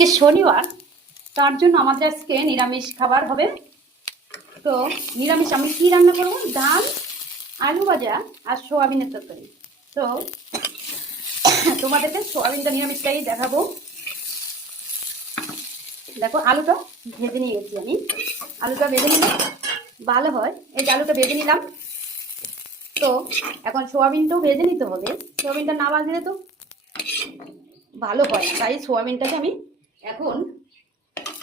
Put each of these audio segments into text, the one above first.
আজকে শনিবার, তার জন্য আমাদের আজকে নিরামিষ খাবার হবে। তো নিরামিষ আমি কি রান্না করবো? ডাল, আলু ভাজা আর সোয়াবিনের তরকারি। তো তোমাদেরকে সোয়াবিনটা নিরামিষটাই দেখাবো। দেখো, আলুটা ভেজে নিয়ে গেছি আমি। আলুটা ভেজে নিলে ভালো হয়। এই যে আলুটা ভেজে নিলাম। তো এখন সোয়াবিনটাও ভেজে নিতে হবে। সোয়াবিনটা না ভাজলে তো ভালো হয় না, তাই সোয়াবিনটাকে আমি এখন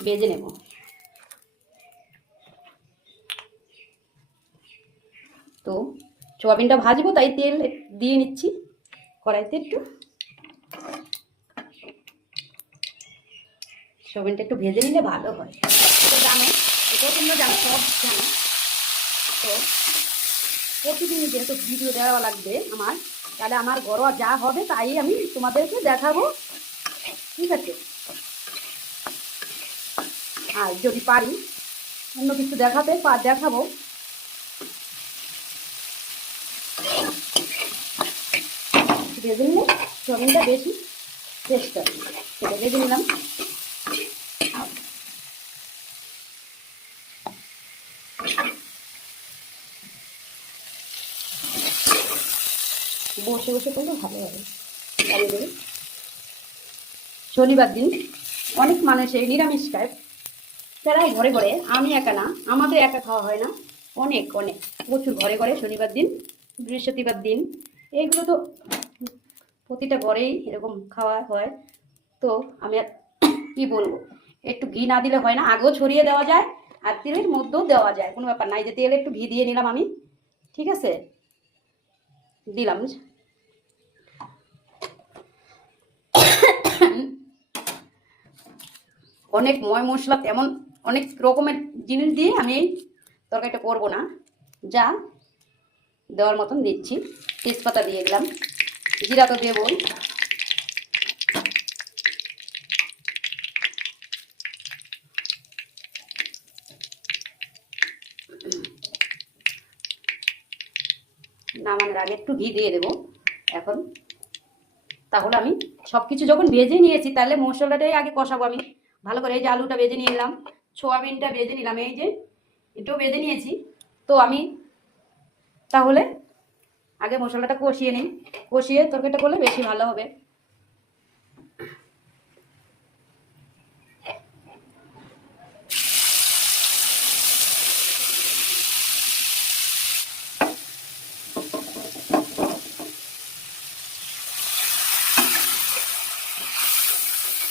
ভেজে নেব। তো সোয়াবিনটা ভাজবো, তাই তেল দিয়ে নিচ্ছি কড়াইতে একটু। সোয়াবিনটা একটু ভেজে নিলে ভালো হয়। তো জানো, এটাও তোমরা জানো, সব জানো। তো প্রতিদিন যেহেতু ভিডিও দেওয়া লাগবে আমার, তাহলে আমার ঘরোয়া যা হবে তাই আমি তোমাদেরকে দেখাবো, ঠিক আছে? আর যদি পারি অন্য কিছু দেখাবো। ভেজে নিলে সোয়াবিনটা বেশি টেস্ট হবে। সেটা ভেজে নিলাম। বসে বসে করলে ভালো হবে। শনিবার দিন অনেক মানুষ এই নিরামিষ খায়, প্রায় ঘরে ঘরে। আমি একা না, আমাদের একা খাওয়া হয় না, অনেক অনেক প্রচুর ঘরে ঘরে শনিবার দিন, বৃহস্পতিবার দিন, এইগুলো তো প্রতিটা ঘরেই এরকম খাওয়া হয়। তো আমি আর কি বলবো, একটু ঘি না দিলে হয় না। আগেও ছড়িয়ে দেওয়া যায় আর তেলের মধ্যেও দেওয়া যায়, কোনো ব্যাপার নাই। যে তেলে একটু ঘি দিয়ে নিলাম আমি, ঠিক আছে? দিলাম। অনেক ময় মশলা, তেমন অনেক রকমের জিনিস দিয়ে আমি এই তরকারিটা করবো না। যা দেওয়ার মতন দিচ্ছি। তেজপাতা দিয়ে দিলাম, জিরা তো দেবই। নামানোর আগে একটু ঘি দিয়ে দেবো এখন। তাহলে আমি সব কিছু যখন ভেজে নিয়েছি, তাহলে মশলাটাই আগে কষাবো আমি ভালো করে। এই যে আলুটা ভেজে নিয়ে নিলাম, সোয়াবিনটা ভেজে নিলাম, এই যে এটাও ভেজে নিয়েছি। তো আমি তাহলে আগে মশলাটা কষিয়ে নিই, কষিয়ে তরকারিটা করলে বেশি ভালো হবে।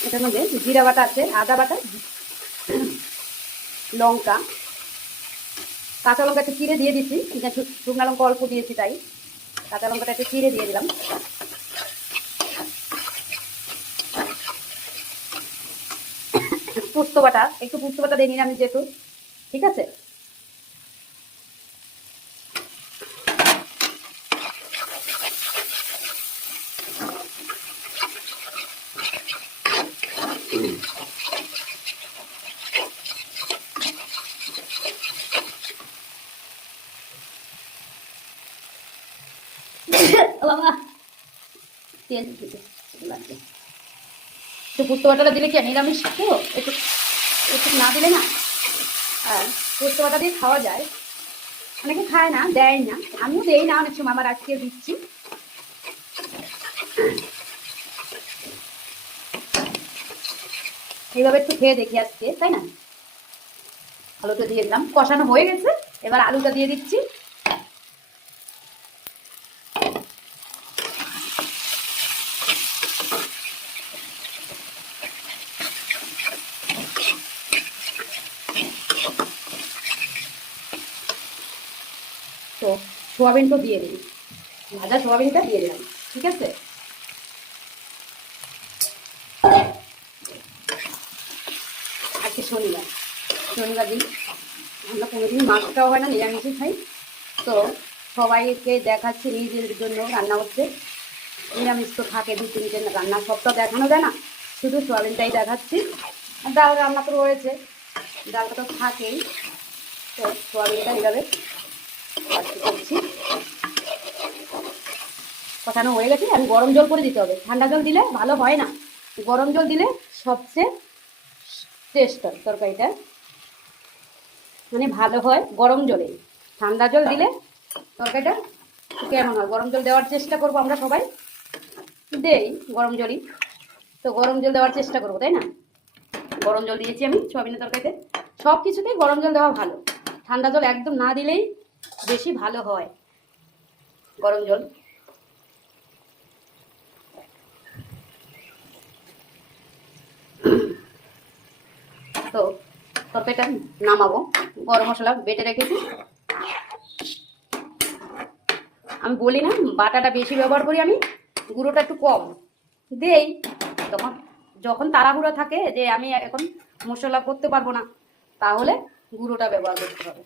এটার মধ্যে জিরা বাটা আছে, আদা বাটা, লঙ্কা, কাঁচা লঙ্কা একটু চিড়ে দিয়ে দিচ্ছি। শুকনো লঙ্কা অল্প দিয়েছি, তাই কাঁচা লঙ্কাটা একটু চিড়ে দিয়ে দিলাম। পোস্ত বাটা, একটু পোস্ত বাটা দিয়ে নিলাম যেহেতু, ঠিক আছে? বাবা, তেল লাগছে। তো পোস্ত বাটাটা দিলে কি নিরামিষ তো একটু একটু না দিলে না। আর পোস্ত বাটা দিয়ে খাওয়া যায়, অনেকে খায় না, দেয় না, আমিও দেই না অনেক সময়, আমার আজকে দিচ্ছি। এইভাবে একটু খেয়ে দেখি আজকে, তাই না? আলুটা দিয়ে দিলাম, কষানো হয়ে গেছে। এবার আলুটা দিয়ে দিচ্ছি। তো সোয়াবিন তো দিয়ে দিই, ভাজা সোয়াবিনটা দিয়ে দিলাম, ঠিক আছে? আজকে শনিবার, শনিবার দিন আমরা কোনোদিন মাছ খাওয়া হয় না, নিরামিষই খাই। তো সবাইকে দেখাচ্ছি, নিজের জন্য রান্না হচ্ছে। নিরামিষ তো থাকে দু তিনটে রান্না, সবটা দেখানো যায় না, শুধু সোয়াবিনটাই দেখাচ্ছি। আর ডাল রান্না তো রয়েছে, ডালটা তো থাকেই। তো সোয়াবিনটা এইভাবে করছি। কষানো হয়ে গেছে। আমি গরম জল করে দিতে হবে, ঠান্ডা জল দিলে ভালো হয় না, গরম জল দিলে সবচেয়ে টেস্ট হয় তরকারিটা, মানে ভালো হয় গরম জলে। ঠান্ডা জল দিলে তরকারিটা কেমন হয়? গরম জল দেওয়ার চেষ্টা করবো আমরা সবাই, দেই গরম জলই, তো গরম জল দেওয়ার চেষ্টা করবো, তাই না? গরম জল দিয়েছি আমি সয়াবিনের তরকারিতে। সব কিছুতেই গরম জল দেওয়া ভালো, ঠান্ডা জল একদম না দিলেই বেশি ভালো হয় গরম জল। তো তরকারিটা নামাবো, গরম মশলা বেটে রেখেছি। আমি বলি না বাটাটা বেশি ব্যবহার করি, আমি গুঁড়োটা একটু কম দেই। তখন যখন তাড়াহুড়ো থাকে যে আমি এখন মশলা করতে পারবো না, তাহলে গুঁড়োটা ব্যবহার করতে হবে।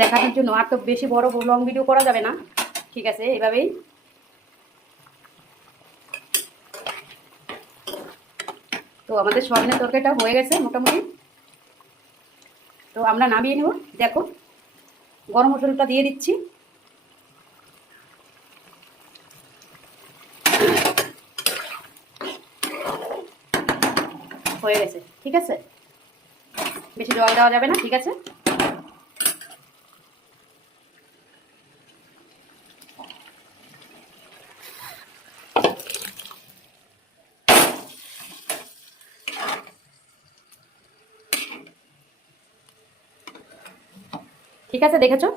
দেখানোর জন্য আর তো বেশি বড় লং ভিডিও করা যাবে না, ঠিক আছে? এভাবেই তো আমাদের সয়াবিনের তরকারিটা হয়ে গেছে মোটামুটি। তো আমরা নামিয়ে নেব। দেখো গরম মশলাটা দিয়ে দিচ্ছি। হয়ে গেছে, ঠিক আছে? বেশি জল দেওয়া যাবে না, ঠিক আছে? ঠিক আছে, দেখেছো?